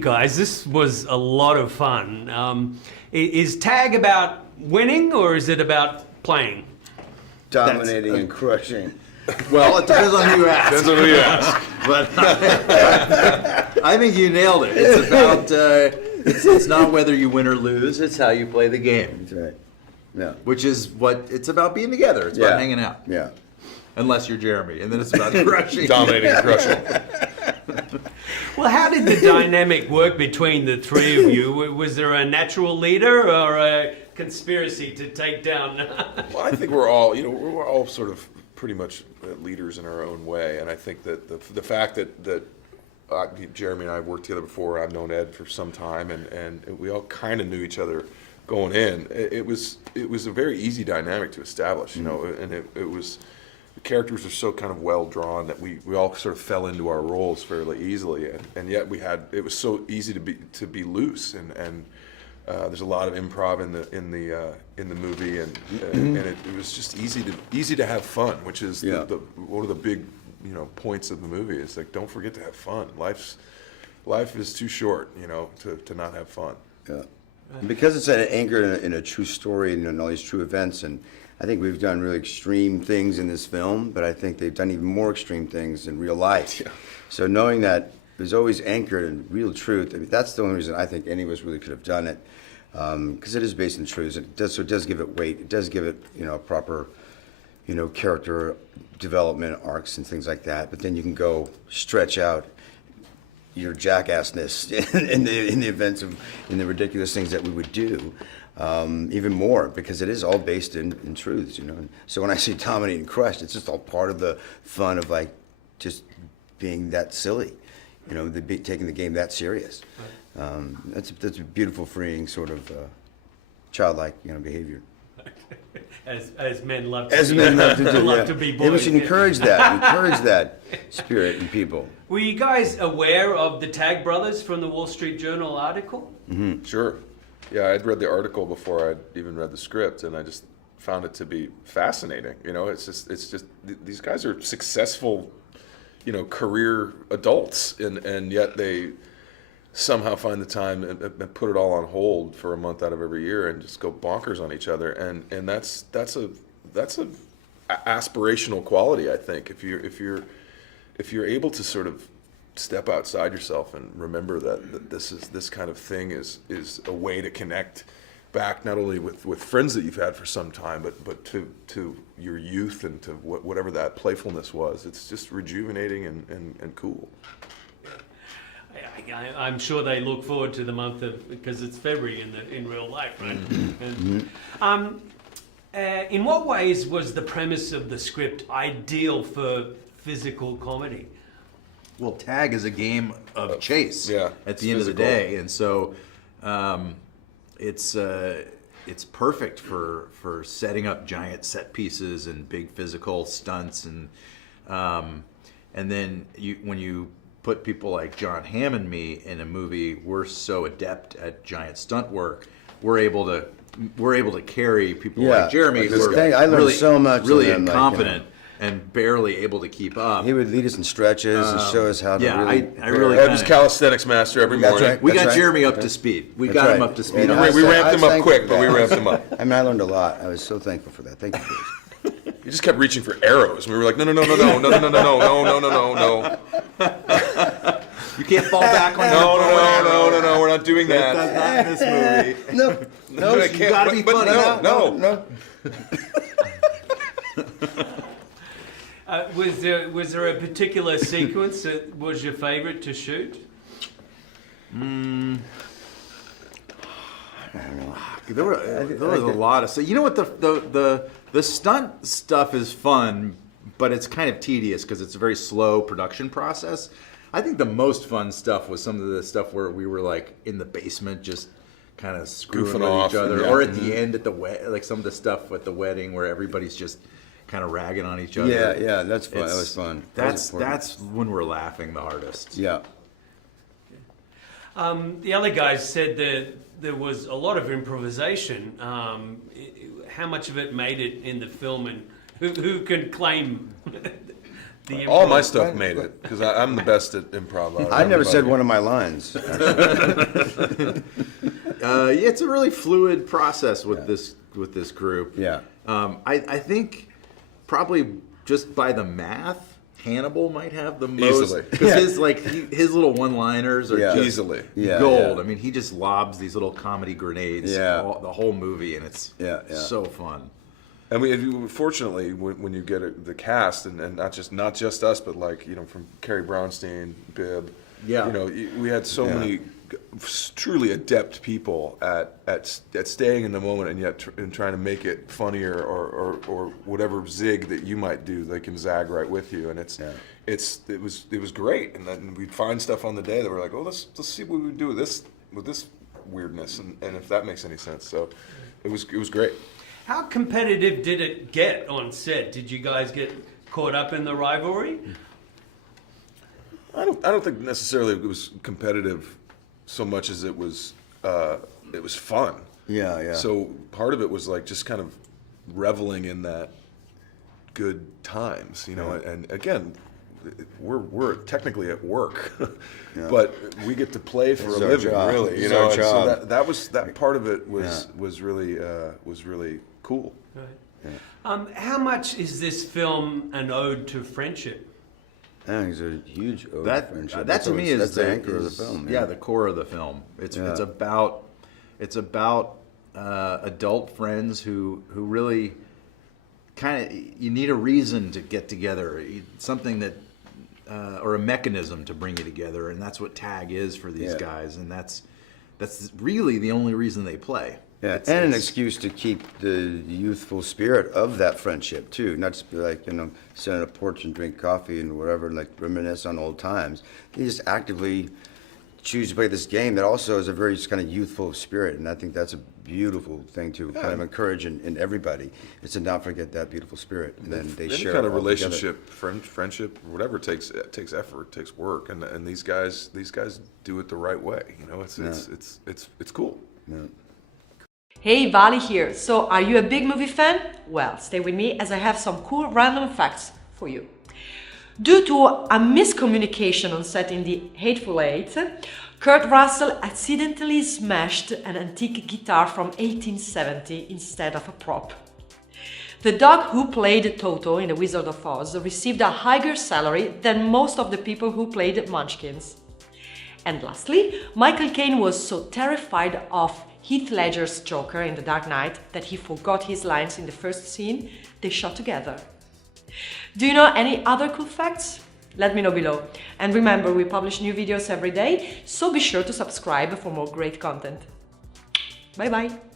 guys. This was a lot of fun. Is tag about winning or is it about playing? Dominating and crushing. Well, it depends on who you ask. Depends on who you ask. But I think you nailed it. It's about, it's not whether you win or lose, it's how you play the game. That's right. Yeah. Which is what, it's about being together. It's about hanging out. Yeah. Unless you're Jeremy, and then it's about crushing. Dominating and crushing. Well, how did the dynamic work between the three of you? Was there a natural leader or a conspiracy to take down? Well, I think we're all sort of pretty much leaders in our own way, and I think that the fact that Jeremy and I have worked together before, I've known Ed for some time, and we all kind of knew each other going in. It was a very easy dynamic to establish, and it was. The characters are so kind of well drawn that we all sort of fell into our roles fairly easily, and yet it was so easy to be loose, and there's a lot of improv in the movie, and it was just easy to have fun, which is one of the big points of the movie. Is like, don't forget to have fun. Life is too short, to not have fun. Yeah. And because it's anchored in a true story and all these true events, and I think we've done really extreme things in this film, but I think they've done even more extreme things in real life. Yeah. So knowing that there's always anchored in real truth, I mean, that's the only reason I think any of us really could have done it, because it is based in truth. It does give it weight. It does give it proper character development arcs and things like that. But then you can go stretch out your jackassness in the events of the ridiculous things that we would do. Even more, because it is all based in truths, So when I say dominate and crush, it's just all part of the fun of like just being that silly, taking the game that serious. That's a beautiful, freeing sort of childlike, behavior. As men love to be boys. Maybe we should encourage that spirit in people. Were you guys aware of the Tag Brothers from the Wall Street Journal article? Mm-hmm. Sure. Yeah, I'd read the article before I'd even read the script, and I just found it to be fascinating. It's just these guys are successful, career adults, and yet they somehow find the time and put it all on hold for a month out of every year and just go bonkers on each other, and that's a aspirational quality, I think. If you're able to sort of step outside yourself and remember that this kind of thing is a way to connect back not only with friends that you've had for some time, but to your youth and to whatever that playfulness was. It's just rejuvenating and cool. I'm sure they look forward to the month because it's February in real life, right? Mm-hmm. In what ways was the premise of the script ideal for physical comedy? Well, tag is a game of chase at the end of the day, and so it's perfect for setting up giant set pieces and big physical stunts, and then when you put people like John Hamm and me in a movie, we're so adept at giant stunt work, we're able to carry people like Jeremy, who are I learned really, so much really incompetent. And barely able to keep up. He would lead us in stretches and show us how to really... I really Ed was calisthenics master every morning. Right, we got Jeremy up to speed. We got him up to speed. We ramped him up quick, but we ramped him up. I mean, I learned a lot. I was so thankful for that. Thank you, Bruce. He just kept reaching for arrows, and we were like, no. You can't fall back on No, we're not doing that. That's not in this movie. No, you gotta be funny. No. Was there a particular sequence that was your favorite to shoot? I don't know. There was a lot of. So you know what, the stunt stuff is fun, but it's kind of tedious because it's a very slow production process. I think the most fun stuff was some of the stuff where we were like in the basement just kind of screwing Goofing with off, each other, yeah. or at the end at the like some of the stuff at the wedding where everybody's just kind of ragging on each other. Yeah, that's fun. That was fun. That's when we're laughing the hardest. Yeah. The other guys said that there was a lot of improvisation. How much of it made it in the film, and who can claim the All my improv. stuff made it because I'm the best at improv. I never said one of my lines. It's a really fluid process with this group. Yeah. I think probably just by the math, Hannibal might have the most Easily. because his little one-liners are Yeah. just Easily. Yeah, gold. yeah. I mean, he just lobs these little comedy grenades Yeah. the whole movie, and it's Yeah, yeah. so fun. And fortunately, when you get the cast, and not just us, but from Carrie Brownstein, Bibb, Yeah. we had so Yeah. many truly adept people at staying in the moment and yet and trying to make it funnier or whatever zig that you might do, they can zag right with you, and it was great. And then we'd find stuff on the day that we're like, oh, let's see what we would do with this weirdness, and if that makes any sense. So it was great. How competitive did it get on set? Did you guys get caught up in the rivalry? I don't think necessarily it was competitive so much as it was fun. Yeah, yeah. So part of it was just kind of reveling in that good times, and again, we're technically at work, but we get to play for It's a our living, job. really. It's our And job. so that part of it was really cool. Right. How much is this film an ode to friendship? I think it's a huge ode to That friendship. that to me is that's the anchor of the film. Yeah, the core of the film. It's about adult friends who really kind of, you need a reason to get together, something that or a mechanism to bring you together, and that's what tag is for these guys, and that's really the only reason they play. Yeah, and an excuse to keep the youthful spirit of that friendship too. Not just be like, sit on a porch and drink coffee and whatever, and reminisce on old times. You just actively choose to play this game that also is a very just kind of youthful spirit, and I think that's a beautiful thing to kind of encourage in everybody. Is to not forget that beautiful spirit, and then they Any share kind it of all together. relationship, friendship, whatever takes effort, takes work, and these guys do it the right way. It's cool. Yeah. Hey, Vali here. So, are you a big movie fan? Well, stay with me as I have some cool random facts for you. Due to a miscommunication on set in The Hateful Eight, Kurt Russell accidentally smashed an antique guitar from 1870 instead of a prop. The dog who played Toto in The Wizard of Oz received a higher salary than most of the people who played Munchkins. And lastly, Michael Caine was so terrified of Heath Ledger's Joker in The Dark Knight that he forgot his lines in the first scene they shot together. Do you know any other cool facts? Let me know below. And remember, we publish new videos every day, so be sure to subscribe for more great content. Bye bye!